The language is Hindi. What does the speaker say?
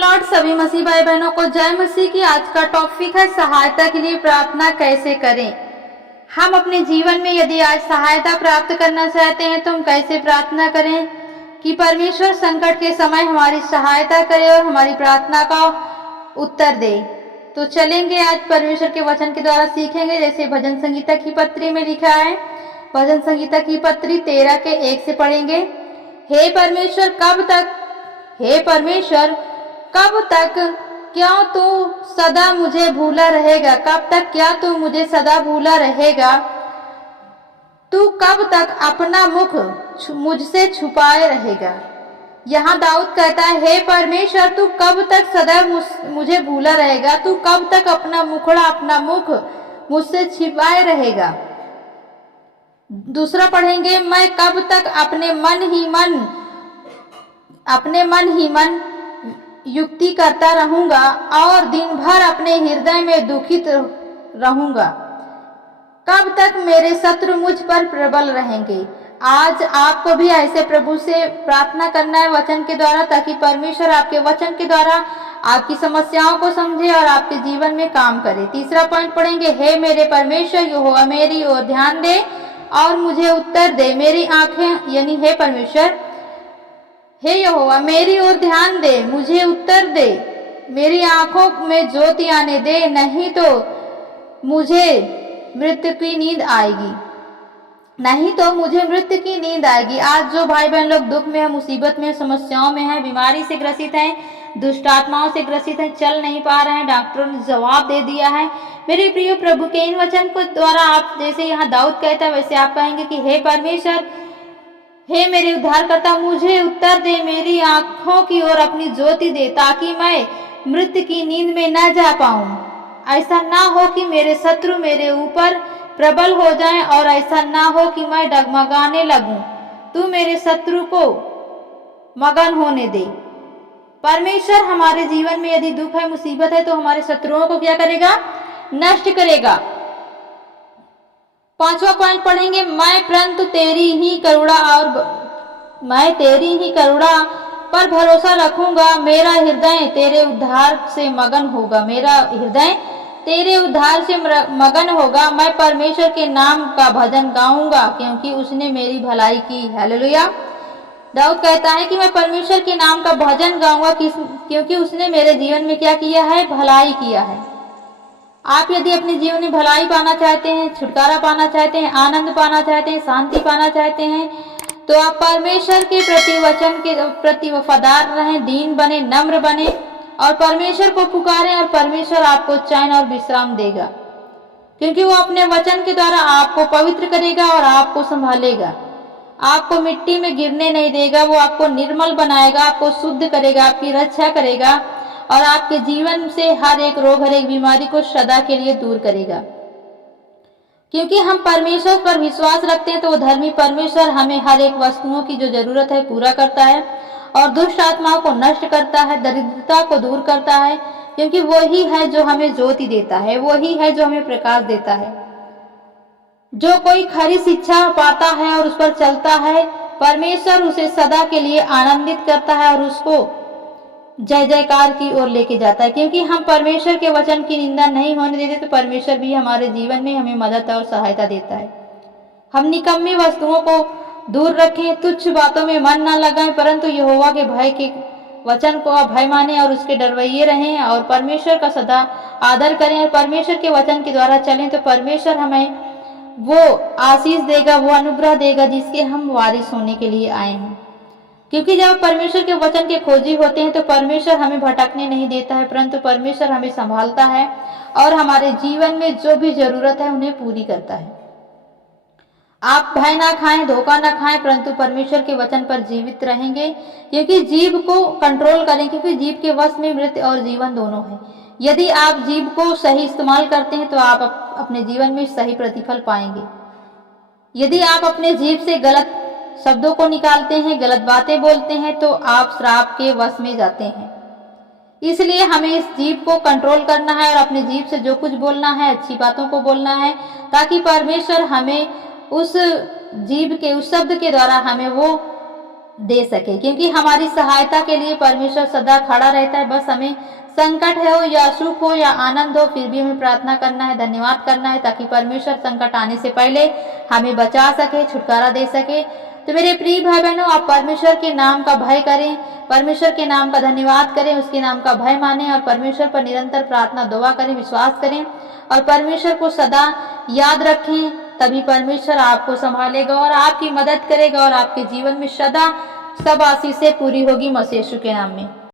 लॉर्ड सभी मसीह भाई बहनों को जय मसीह की। आज का टॉपिक है सहायता के लिए प्रार्थना कैसे करें। हम अपने जीवन में यदि आज सहायता प्राप्त करना चाहते हैं तो हम कैसे प्रार्थना करें कि परमेश्वर संकट के समय हमारी सहायता करे और हमारी प्रार्थना का उत्तर दे। तो चलेंगे आज परमेश्वर के वचन के द्वारा सीखेंगे। जैसे भजन संगीता की पत्री में लिखा है, भजन संगीता की पत्री 13 के 1 से पढ़ेंगे। हे परमेश्वर कब तक क्यों तू सदा मुझे भूला रहेगा। कब तक क्या तू मुझे सदा भूला रहेगा। तू कब तक अपना मुख मुझसे छुपाए रहेगा। यहाँ दाऊद कहता है, हे परमेश्वर तू कब तक सदा मुझे भूला रहेगा। तू कब तक अपना मुख मुझसे छिपाए रहेगा। दूसरा पढ़ेंगे, मैं कब तक अपने मन ही मन युक्ति करता रहूंगा और दिन भर अपने हृदय में दुखित रहूंगा। कब तक मेरे शत्रु मुझ पर प्रबल रहेंगे। आज आपको भी ऐसे प्रभु से प्रार्थना करना है वचन के द्वारा, ताकि परमेश्वर आपके वचन के द्वारा आपकी समस्याओं को समझे और आपके जीवन में काम करे। तीसरा पॉइंट पढ़ेंगे, हे मेरे परमेश्वर यहोवा मेरी ओर ध्यान दे और मुझे उत्तर दे। मेरी आंखें यानी हे परमेश्वर, हे यहोवा मेरी ओर ध्यान दे, मुझे उत्तर दे। मेरी आंखों में ज्योति आने दे, नहीं तो मुझे मृत्यु की नींद आएगी। आज जो भाई बहन लोग दुख में है, मुसीबत में, समस्याओं में है, बीमारी से ग्रसित हैं, दुष्ट आत्माओं से ग्रसित हैं, चल नहीं पा रहे हैं, डॉक्टरों ने जवाब दे दिया है, मेरे प्रिय प्रभु के इन वचन को द्वारा आप जैसे यहाँ दाऊद कहता है वैसे आप कहेंगे कि हे परमेश्वर, हे मेरे उद्धारकर्ता मुझे उत्तर दे, मेरी आंखों की ओर अपनी ज्योति दे, ताकि मैं मृत्यु की नींद में न जा पाऊं। ऐसा ना हो कि मेरे शत्रु मेरे ऊपर प्रबल हो जाएं और ऐसा ना हो कि मैं डगमगाने लगूं। तू मेरे शत्रु को मगन होने दे। परमेश्वर हमारे जीवन में यदि दुख है, मुसीबत है, तो हमारे शत्रुओं को क्या करेगा? नष्ट करेगा। पांचवा पॉइंट पढ़ेंगे, मैं तेरी ही करुणा पर भरोसा रखूंगा। मेरा हृदय तेरे उद्धार से मगन होगा। मैं परमेश्वर के नाम का भजन गाऊंगा, क्योंकि उसने मेरी भलाई की। हालेलुया। दाऊद कहता है कि मैं परमेश्वर के नाम का भजन गाऊंगा क्योंकि उसने मेरे जीवन में क्या किया है? भलाई किया है। आप यदि अपने जीवन में भलाई पाना चाहते हैं, छुटकारा पाना चाहते हैं, आनंद पाना चाहते हैं, शांति पाना चाहते हैं, तो आप परमेश्वर के प्रति वचन के प्रति वफादार रहें, दीन बने, नम्र बने और परमेश्वर को पुकारें और परमेश्वर आपको चैन और विश्राम देगा, क्योंकि वो अपने वचन के द्वारा आपको पवित्र करेगा और आपको संभालेगा। आपको मिट्टी में गिरने नहीं देगा। वो आपको निर्मल बनाएगा, आपको शुद्ध करेगा, आपकी रक्षा करेगा और आपके जीवन से हर एक रोग, हर एक बीमारी को सदा के लिए दूर करेगा। क्योंकि हम परमेश्वर पर विश्वास रखते हैं, तो वो धर्मी परमेश्वर हमें हर एक वस्तुओं की जो जरूरत है पूरा करता है और दुष्ट आत्माओं को नष्ट करता है, दरिद्रता को दूर करता है, क्योंकि वही है जो हमें ज्योति देता है, वही है जो हमें प्रकाश देता है। जो कोई खरी शिक्षा पाता है और उस पर चलता है, परमेश्वर उसे सदा के लिए आनंदित करता है और उसको जय जयकार की ओर लेके जाता है। क्योंकि हम परमेश्वर के वचन की निंदा नहीं होने देते, तो परमेश्वर भी हमारे जीवन में हमें मदद और सहायता देता है। हम निकम्मी वस्तुओं को दूर रखें, तुच्छ बातों में मन न लगाएं, परंतु यहोवा के भय के वचन को भय माने और उसके डरवैये रहें और परमेश्वर का सदा आदर करें और परमेश्वर के वचन के द्वारा चलें, तो परमेश्वर हमें वो आशीष देगा, वो अनुग्रह देगा जिसके हम वारिस होने के लिए आए हैं। क्योंकि जब परमेश्वर के वचन के खोजी होते हैं, तो परमेश्वर हमें भटकने नहीं देता है, परंतु परमेश्वर हमें संभालता है और हमारे जीवन में जो भी जरूरत है उन्हें पूरी करता है। आप भय ना खाएं, धोखा ना खाएं, परंतु परमेश्वर के वचन पर जीवित रहेंगे। क्योंकि जीव को कंट्रोल करें, क्योंकि जीव के वश में मृत्यु और जीवन दोनों है। यदि आप जीव को सही इस्तेमाल करते हैं, तो आप अपने जीवन में सही प्रतिफल पाएंगे। यदि आप अपने जीव से गलत शब्दों को निकालते हैं, गलत बातें बोलते हैं, तो आप श्राप के वश में जाते हैं। इसलिए हमें इस जीव को कंट्रोल करना है और अपने जीव से जो कुछ बोलना है, अच्छी बातों को बोलना है, ताकि परमेश्वर हमें उस जीव के, उस शब्द के द्वारा हमें वो दे सके, क्योंकि हमारी सहायता के लिए परमेश्वर सदा खड़ा रहता है। बस हमें संकट हो या सुख हो या आनंद हो, फिर भी हमें प्रार्थना करना है, धन्यवाद करना है, ताकि परमेश्वर संकट आने से पहले हमें बचा सके, छुटकारा दे सके। तो मेरे प्रिय भाई बहनों, आप परमेश्वर के नाम का भय करें, परमेश्वर के नाम का धन्यवाद करें, उसके नाम का भय मानें और परमेश्वर पर निरंतर प्रार्थना दुआ करें, विश्वास करें और परमेश्वर को सदा याद रखें। तभी परमेश्वर आपको संभालेगा और आपकी मदद करेगा और आपके जीवन में सदा सब आशीषें पूरी होगी मसीह यीशु के नाम में।